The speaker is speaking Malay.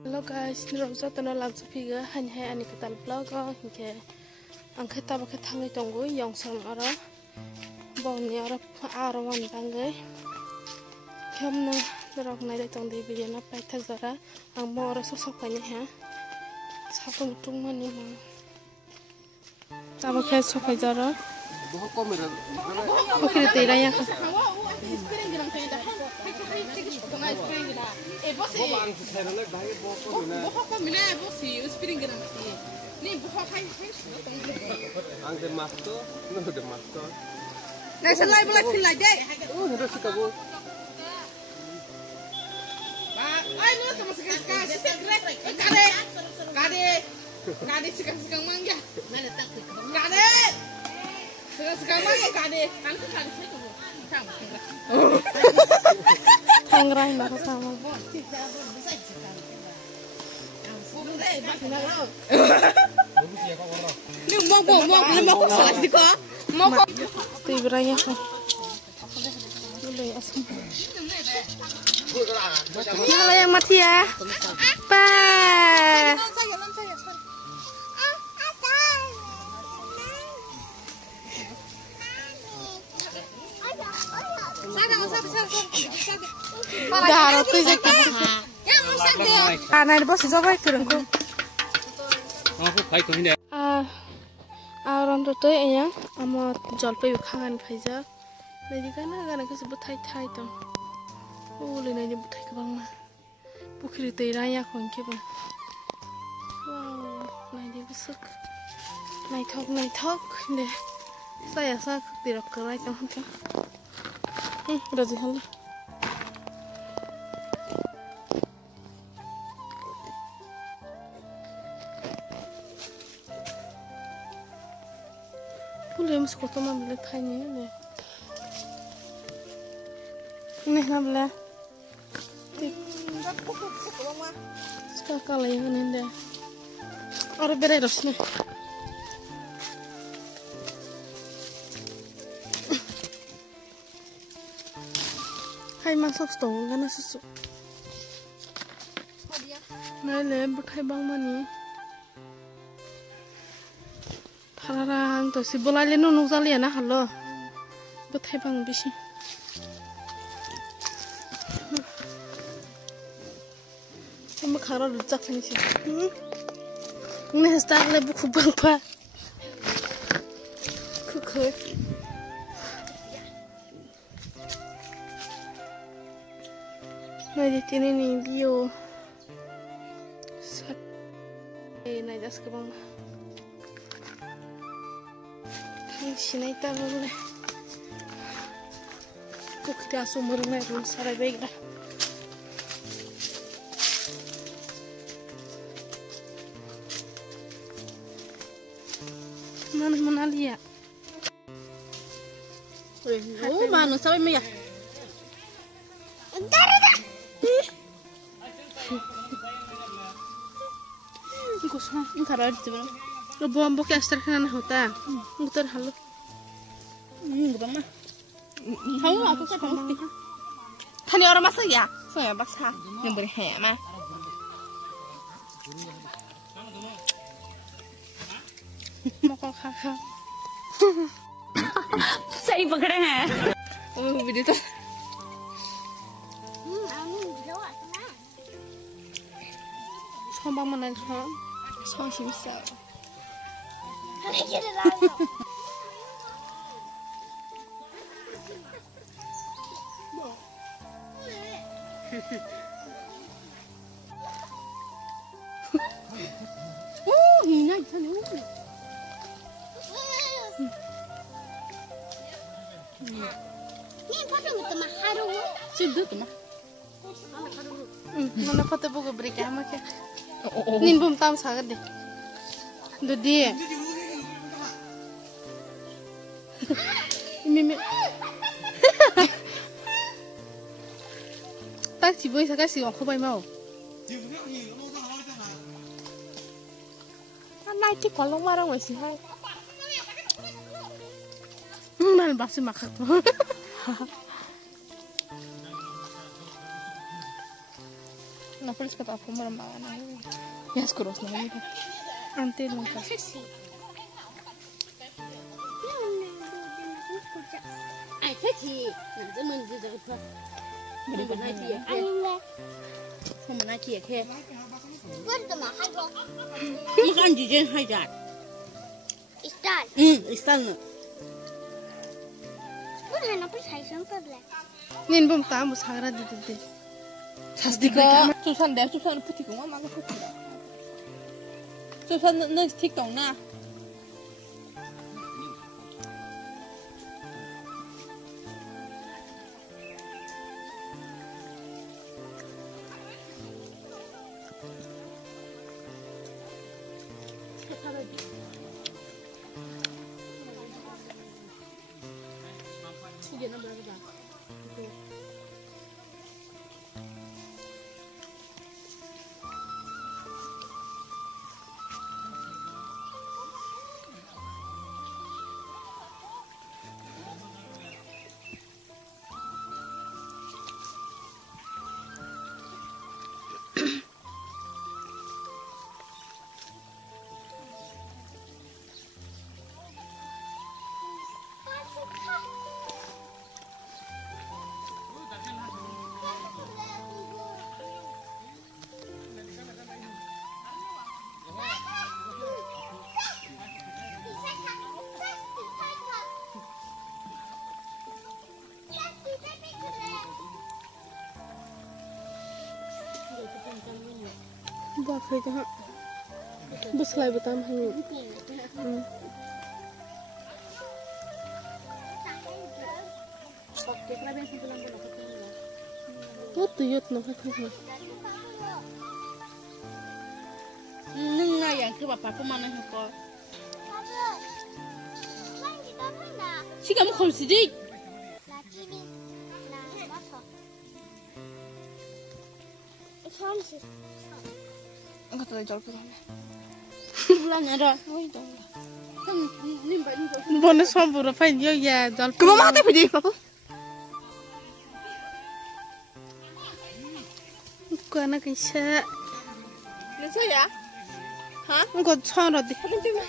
Hello guys, niromsa tono lamsa figa hai ani katal vlog hinke angke taba ke thangai tongo yongsam ara bongni ara aro wan bangai kemna rok nai tong de video na pai thak jara ang mo ara sosok pani ha sapung tung mani ma taba ke sokai jara बहुत कम है ओके तेरा या Tangerang lah sama. Ni mau salah di kau. Mau tiberanya kan. Boleh asam. Mana yang mati ya? Pa. Darah tu je kita. Anak bos siapa itu rengku? aku baik kau ini Orang tu ya, amat jual pe ukangan fajar. Nanti kan agak sebut thai tu. Oh, le nanti but thai ke bang mah. Bukit itu raya kongke bang. Wow, nanti besok. Naik thok, ni. Saya tidak kerai kan tu. Razi hal. Boleh masuk kota mana boleh tanya ni. Ni nak boleh. Sekarang lagi mana ni? Orang beres ni. Hai masuk stong kan susu. Nai le bukai bang mani. Tharang to si bolai le nung jali na halo. Bukai bang bisi. Kamu khara lucak ni si. Ni start le buku bang pa. Kukur. Nanti ini nih bio, nanti jas ke bang, sini kita boleh, kok kita sumber nih belum sarai baik dah. Mana lihat? Oh, mana sampai mana? Karar itu bang. Lo bombo ke astar kan hoता. Muter halo. Gimana mah? Tahu aku kan tahu. Tanya orang masa ya? Saya baksa. Yang berhaya mah. Mau kakak. Saya pकड़े हैं. Oh video tu. Sombong mana kan? Sombong sih bisa. Oh, ini aja nih. Ni foto itu mah haru. Sidu tu mah. Mana foto buku beri kamu ke? Nin bum tam sangat deh. Dodi. Mimi. Tak ciboy sakit sih aku bayi mau. Anak itu kalau marah masih hai. Mana pasti makan. Na polis kata apa mereka mana? Ya sekarang sebenarnya itu. Ante lengkap. Ai thế thì mình mình rồi thôi. Mình bữa nay thì anh nghe. Không bữa nay thì khe. Quên tao mà hay không? Mà ăn gì trên hay vậy? Istan. Istan. Quên là nó phải xài sớm tới lại. Nên bom tám một sáng ra đi đi. Tasdika. Susan deh, Susan putih kau mana putih dah. Susan nak stick dong na. Buat kerja, bus lagi betam hanya. Tuyut nak tu. Neng yang ke bapa pemana heko. Si kamu kau sedih. Enggak tahu jual berapa. Bulan ada. Oh itu. Bonus form berapa ini ya jual. Kamu mau apa pergi papa? Kau anak kisah. Kisah ya? Hah? Kau cakap ada. Kamu cuma.